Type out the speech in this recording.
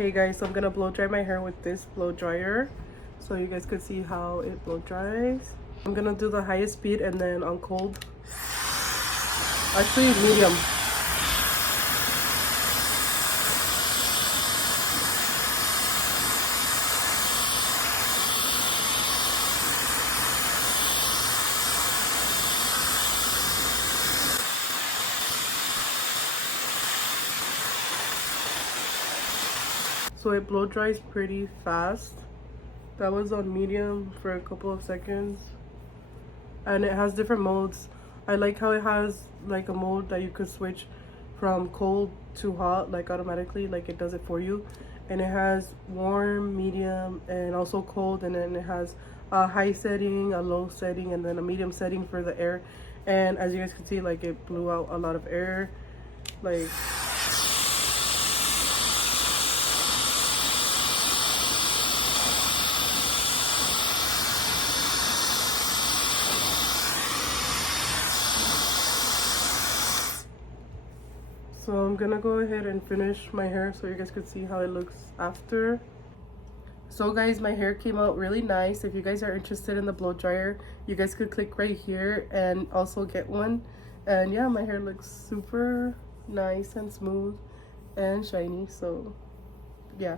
Hey guys, so I'm gonna blow dry my hair with this blow dryer so you guys could see how it blow dries. I'm gonna do the highest speed and then on cold, actually medium. So it blow dries pretty fast. That was on medium for a couple of seconds. And it has different modes. I like how it has like a mode that you could switch from cold to hot, like automatically, like it does it for you. And it has warm, medium, and also cold. And then it has a high setting, a low setting, and then a medium setting for the air. And as you guys can see, like it blew out a lot of air. Like, so I'm gonna go ahead and finish my hair so you guys could see how it looks after. So guys, my hair came out really nice. If you guys are interested in the blow dryer, you guys could click right here and also get one. And yeah, my hair looks super nice and smooth and shiny. So yeah.